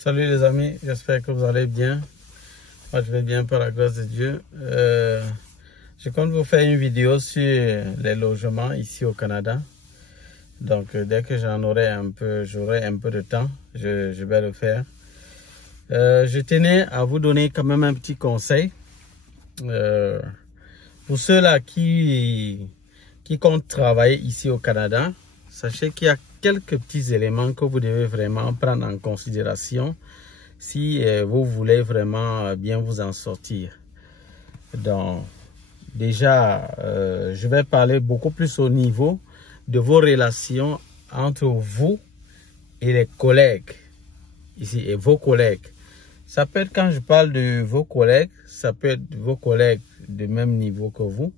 Salut les amis, j'espère que vous allez bien. Moi je vais bien par la grâce de Dieu. Je compte vous faire une vidéo sur les logements ici au Canada. Donc dès que j'aurai un peu de temps, je vais le faire. Je tenais à vous donner quand même un petit conseil. Pour ceux-là qui comptent travailler ici au Canada, sachez qu'il y a quelques petits éléments que vous devez vraiment prendre en considération si vous voulez vraiment bien vous en sortir. Donc, déjà, je vais parler beaucoup plus au niveau de vos relations entre vous et les collègues ici et vos collègues. Ça peut être, quand je parle de vos collègues, ça peut être vos collègues de même niveau que vous.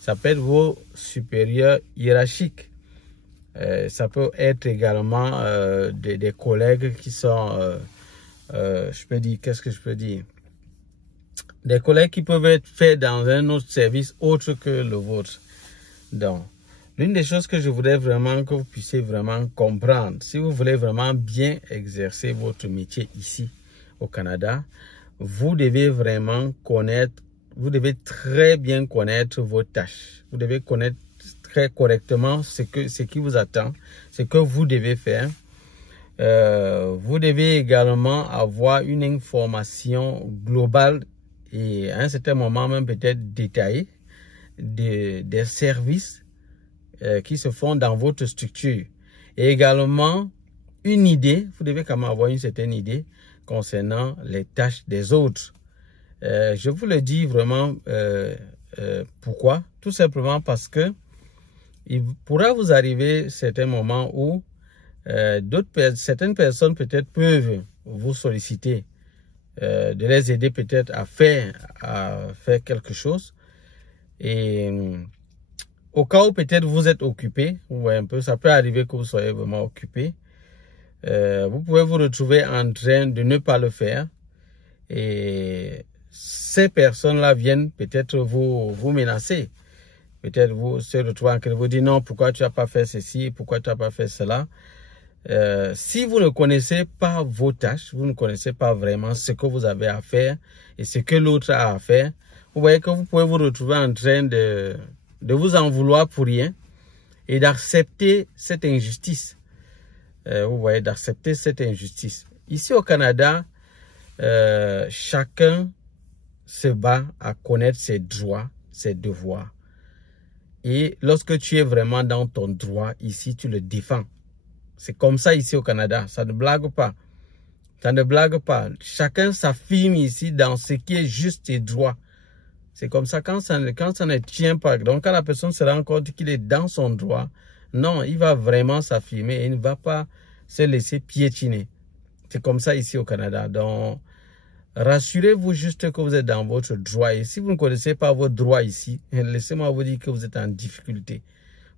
Ça peut être vos supérieurs hiérarchiques. Ça peut être également des collègues qui sont, je peux dire, qu'est-ce que je peux dire? Des collègues qui peuvent être faits dans un autre service autre que le vôtre. Donc, l'une des choses que je voudrais vraiment que vous puissiez vraiment comprendre, si vous voulez vraiment bien exercer votre métier ici au Canada, vous devez vraiment connaître, vous devez très bien connaître vos tâches. Vous devez connaître très correctement ce qui vous attend, ce que vous devez faire. Vous devez également avoir une information globale et à un certain moment même peut-être détaillée des services qui se font dans votre structure. Et également une idée, vous devez quand même avoir une certaine idée concernant les tâches des autres. Je vous le dis vraiment pourquoi? Tout simplement parce que il pourra vous arriver certains moments où certaines personnes peut-être peuvent vous solliciter de les aider peut-être à faire quelque chose. Et au cas où peut-être vous êtes occupé, vous voyez un peu, ça peut arriver que vous soyez vraiment occupé. Vous pouvez vous retrouver en train de ne pas le faire. Et ces personnes-là viennent peut-être vous menacer. Peut-être vous se retrouvez en train de vous dire non, pourquoi tu n'as pas fait ceci, pourquoi tu n'as pas fait cela. Si vous ne connaissez pas vos tâches, vous ne connaissez pas vraiment ce que vous avez à faire et ce que l'autre a à faire, vous voyez que vous pouvez vous retrouver en train de vous en vouloir pour rien et d'accepter cette injustice. Vous voyez, d'accepter cette injustice. Ici au Canada, chacun se bat à connaître ses droits, ses devoirs. Et lorsque tu es vraiment dans ton droit, ici, tu le défends. C'est comme ça ici au Canada. Ça ne blague pas. Ça ne blague pas. Chacun s'affirme ici dans ce qui est juste et droit. C'est comme ça quand ça ne tient pas. Donc quand la personne se rend compte qu'il est dans son droit, non, il va vraiment s'affirmer et il ne va pas se laisser piétiner. C'est comme ça ici au Canada. Donc, rassurez-vous juste que vous êtes dans votre droit. Et si vous ne connaissez pas votre droit ici, laissez-moi vous dire que vous êtes en difficulté.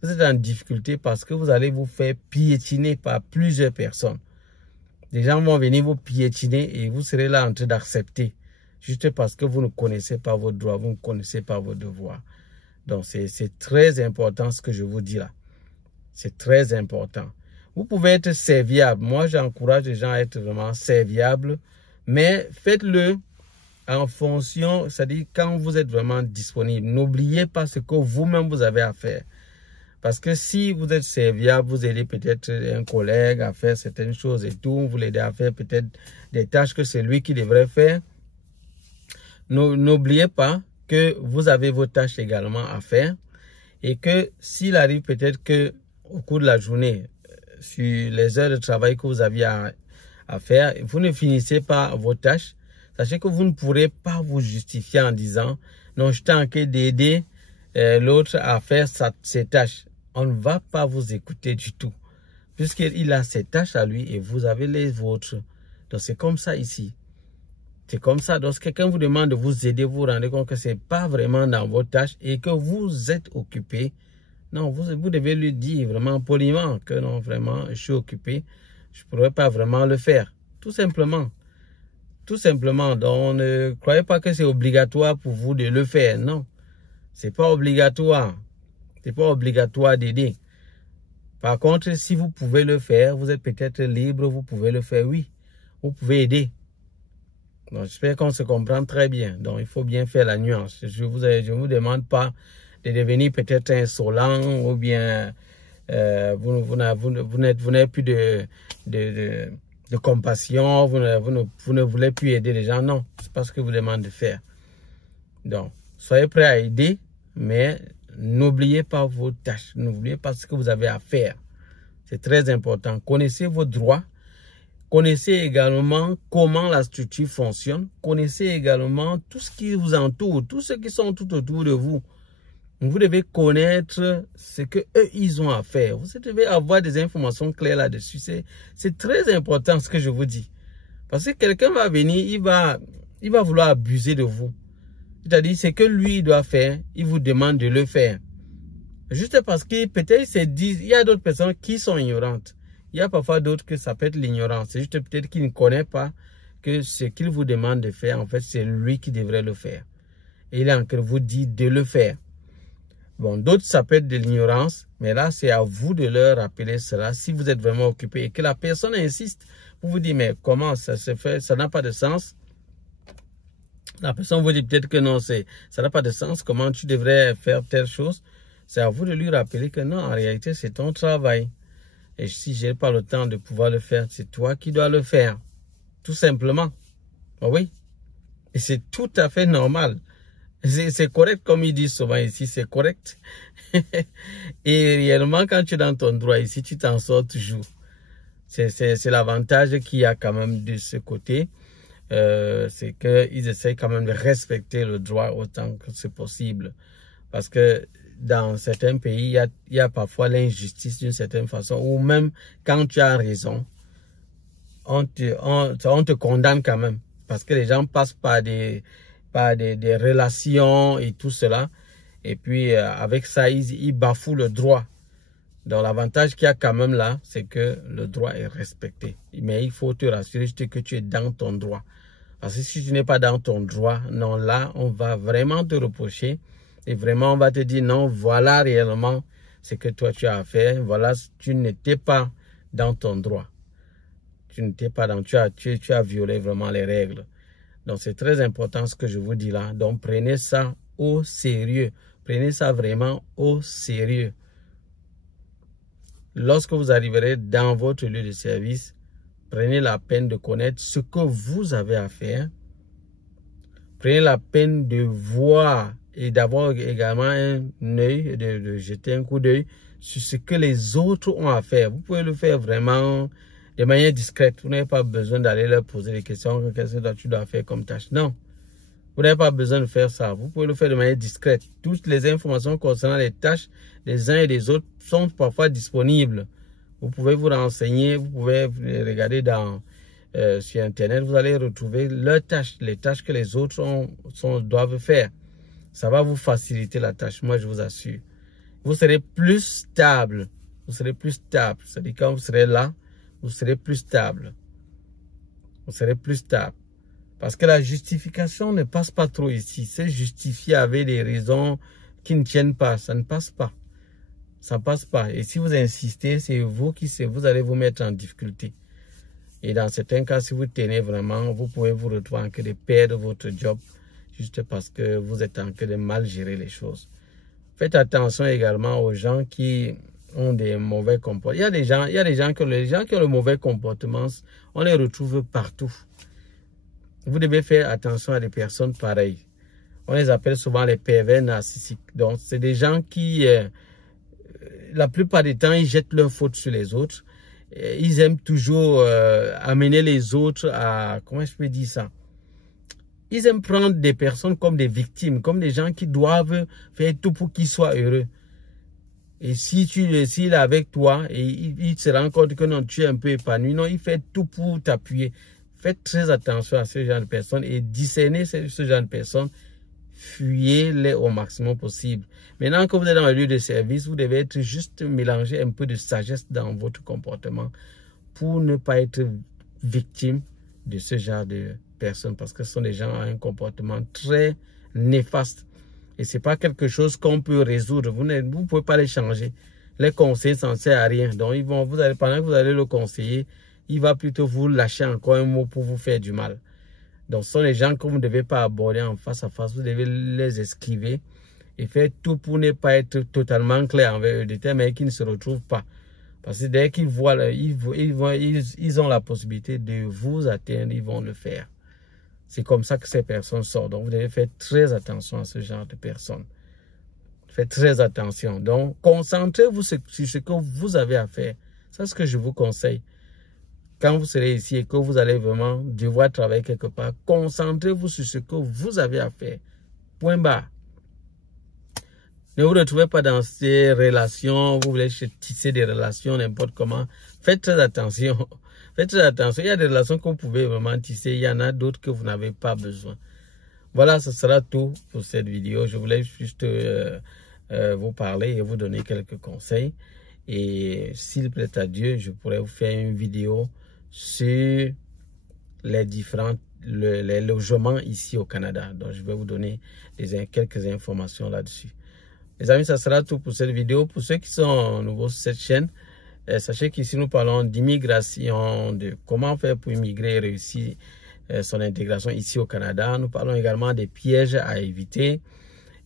Vous êtes en difficulté parce que vous allez vous faire piétiner par plusieurs personnes. Des gens vont venir vous piétiner et vous serez là en train d'accepter. Juste parce que vous ne connaissez pas votre droit, vous ne connaissez pas vos devoirs. Donc c'est très important ce que je vous dis là. C'est très important. Vous pouvez être serviable. Moi, j'encourage les gens à être vraiment serviables. Mais faites-le en fonction, c'est-à-dire quand vous êtes vraiment disponible. N'oubliez pas ce que vous-même vous avez à faire. Parce que si vous êtes serviable, vous aidez peut-être un collègue à faire certaines choses et tout. Vous l'aidez à faire peut-être des tâches que c'est lui qui devrait faire. N'oubliez pas que vous avez vos tâches également à faire. Et que s'il arrive peut-être que au cours de la journée, sur les heures de travail que vous aviez à faire, vous ne finissez pas vos tâches, sachez que vous ne pourrez pas vous justifier en disant non, je tente d'aider l'autre à faire ses tâches. On ne va pas vous écouter du tout, puisqu'il a ses tâches à lui et vous avez les vôtres. Donc c'est comme ça ici. C'est comme ça. Donc si quelqu'un vous demande de vous aider, vous vous rendez compte que ce n'est pas vraiment dans vos tâches et que vous êtes occupé. Non, vous devez lui dire vraiment poliment que non, vraiment, je suis occupé. Je ne pourrais pas vraiment le faire. Tout simplement. Tout simplement. Donc, ne croyez pas que c'est obligatoire pour vous de le faire. Non. Ce n'est pas obligatoire. Ce n'est pas obligatoire d'aider. Par contre, si vous pouvez le faire, vous êtes peut-être libre, vous pouvez le faire, oui. vous pouvez aider. Donc, j'espère qu'on se comprend très bien. Donc, il faut bien faire la nuance. Je vous demande pas de devenir peut-être insolent ou bien vous n'avez plus de compassion, vous ne voulez plus aider les gens. Non, c'est pas ce que vous demandez de faire. Donc, soyez prêts à aider, mais n'oubliez pas vos tâches. N'oubliez pas ce que vous avez à faire. C'est très important. Connaissez vos droits. Connaissez également comment la structure fonctionne. Connaissez également tout ce qui vous entoure, tous ceux qui sont tout autour de vous. Vous devez connaître ce que eux ils ont à faire. Vous devez avoir des informations claires là-dessus. C'est très important ce que je vous dis. Parce que quelqu'un va venir, il va vouloir abuser de vous. C'est-à-dire, c'est que lui il doit faire, il vous demande de le faire. Juste parce que peut-être il y a d'autres personnes qui sont ignorantes. Il y a parfois d'autres que ça peut être l'ignorance. C'est juste peut-être qu'il ne connaît pas que ce qu'il vous demande de faire, en fait, c'est lui qui devrait le faire. Et il est en train de vous dire de le faire. Bon, d'autres, ça peut être de l'ignorance, mais là, c'est à vous de leur rappeler cela si vous êtes vraiment occupé et que la personne insiste. Vous vous dites, mais comment ça se fait? Ça n'a pas de sens. La personne vous dit peut-être que non, ça n'a pas de sens. Comment tu devrais faire telle chose? C'est à vous de lui rappeler que non, en réalité, c'est ton travail. Et si je n'ai pas le temps de pouvoir le faire, c'est toi qui dois le faire. Tout simplement. Oui. Et c'est tout à fait normal. C'est correct comme ils disent souvent ici, c'est correct. Et réellement, quand tu es dans ton droit ici, tu t'en sors toujours. C'est l'avantage qu'il y a quand même de ce côté. C'est qu'ils essayent quand même de respecter le droit autant que c'est possible. Parce que dans certains pays, il y a parfois l'injustice d'une certaine façon, ou même quand tu as raison, on te condamne quand même. Parce que les gens passent par des relations et tout cela. Et puis, avec ça, ils bafouent le droit. Donc, l'avantage qu'il y a quand même là, c'est que le droit est respecté. Mais il faut te rassurer juste que tu es dans ton droit. Parce que si tu n'es pas dans ton droit, non, là, on va vraiment te reprocher. Et vraiment, on va te dire, non, voilà réellement ce que toi, tu as à faire. Voilà, tu n'étais pas dans ton droit. Tu n'étais pas dans, tu as violé vraiment les règles. Donc, c'est très important ce que je vous dis là. Donc, prenez ça au sérieux. Prenez ça vraiment au sérieux. Lorsque vous arriverez dans votre lieu de service, prenez la peine de connaître ce que vous avez à faire. Prenez la peine de voir et d'avoir également un œil, de jeter un coup d'œil sur ce que les autres ont à faire. Vous pouvez le faire vraiment de manière discrète. Vous n'avez pas besoin d'aller leur poser des questions. Qu'est-ce que tu dois faire comme tâche? Non. Vous n'avez pas besoin de faire ça. Vous pouvez le faire de manière discrète. Toutes les informations concernant les tâches des uns et des autres sont parfois disponibles. Vous pouvez vous renseigner. Vous pouvez regarder sur Internet. Vous allez retrouver leurs tâches, les tâches que les autres doivent faire. Ça va vous faciliter la tâche, moi je vous assure. Vous serez plus stable. Vous serez plus stable. C'est-à-dire quand vous serez là, vous serez plus stable. Vous serez plus stable. Parce que la justification ne passe pas trop ici. C'est justifié avec des raisons qui ne tiennent pas. Ça ne passe pas. Ça ne passe pas. Et si vous insistez, c'est vous vous allez vous mettre en difficulté. Et dans certains cas, si vous tenez vraiment, vous pouvez vous retrouver en train de perdre votre job juste parce que vous êtes en train de mal gérer les choses. Faites attention également aux gens qui ont des mauvais comportements. Il y a des gens qui ont le mauvais comportement, on les retrouve partout. Vous devez faire attention à des personnes pareilles. On les appelle souvent les pervers narcissiques. Donc, c'est des gens qui, la plupart du temps, ils jettent leurs fautes sur les autres. Ils aiment toujours amener les autres à, comment je peux dire ça? Ils aiment prendre des personnes comme des victimes, comme des gens qui doivent faire tout pour qu'ils soient heureux. Et s'il est avec toi et il se rend compte que non, tu es un peu épanoui, non, il fait tout pour t'appuyer. Faites très attention à ce genre de personnes et discernez ce genre de personnes. Fuyez-les au maximum possible. Maintenant que vous êtes dans le lieu de service, vous devez être juste mélanger un peu de sagesse dans votre comportement pour ne pas être victime de ce genre de personnes parce que ce sont des gens à un comportement très néfaste. Et ce n'est pas quelque chose qu'on peut résoudre. Vous ne pouvez pas les changer. Les conseils, ça ne sert à rien. Donc, pendant que vous allez le conseiller, il va plutôt vous lâcher encore un mot pour vous faire du mal. Donc, ce sont les gens que vous ne devez pas aborder en face à face. Vous devez les esquiver et faire tout pour ne pas être totalement clair envers eux, de telle manière qu'ils ne se retrouvent pas. Parce que dès qu'ils voient, ils ont la possibilité de vous atteindre, ils vont le faire. C'est comme ça que ces personnes sortent. Donc, vous devez faire très attention à ce genre de personnes. Faites très attention. Donc, concentrez-vous sur ce que vous avez à faire. C'est ce que je vous conseille. Quand vous serez ici et que vous allez vraiment devoir travailler quelque part, concentrez-vous sur ce que vous avez à faire. Point barre. Ne vous retrouvez pas dans ces relations, vous voulez tisser des relations n'importe comment. Faites très attention. Faites très attention. Il y a des relations que vous pouvez vraiment tisser. Il y en a d'autres que vous n'avez pas besoin. Voilà, ce sera tout pour cette vidéo. Je voulais juste vous parler et vous donner quelques conseils. Et s'il plaît à Dieu, je pourrais vous faire une vidéo sur les différents les logements ici au Canada. Donc, je vais vous donner quelques informations là-dessus. Les amis, ça sera tout pour cette vidéo. Pour ceux qui sont nouveaux sur cette chaîne, sachez qu'ici, nous parlons d'immigration, de comment faire pour immigrer et réussir son intégration ici au Canada. Nous parlons également des pièges à éviter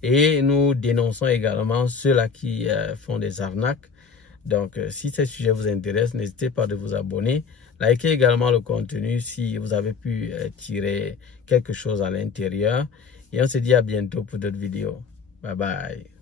et nous dénonçons également ceux-là qui font des arnaques. Donc, si ces sujets vous intéressent, n'hésitez pas de vous abonner. Likez également le contenu si vous avez pu tirer quelque chose à l'intérieur. Et on se dit à bientôt pour d'autres vidéos. Bye bye.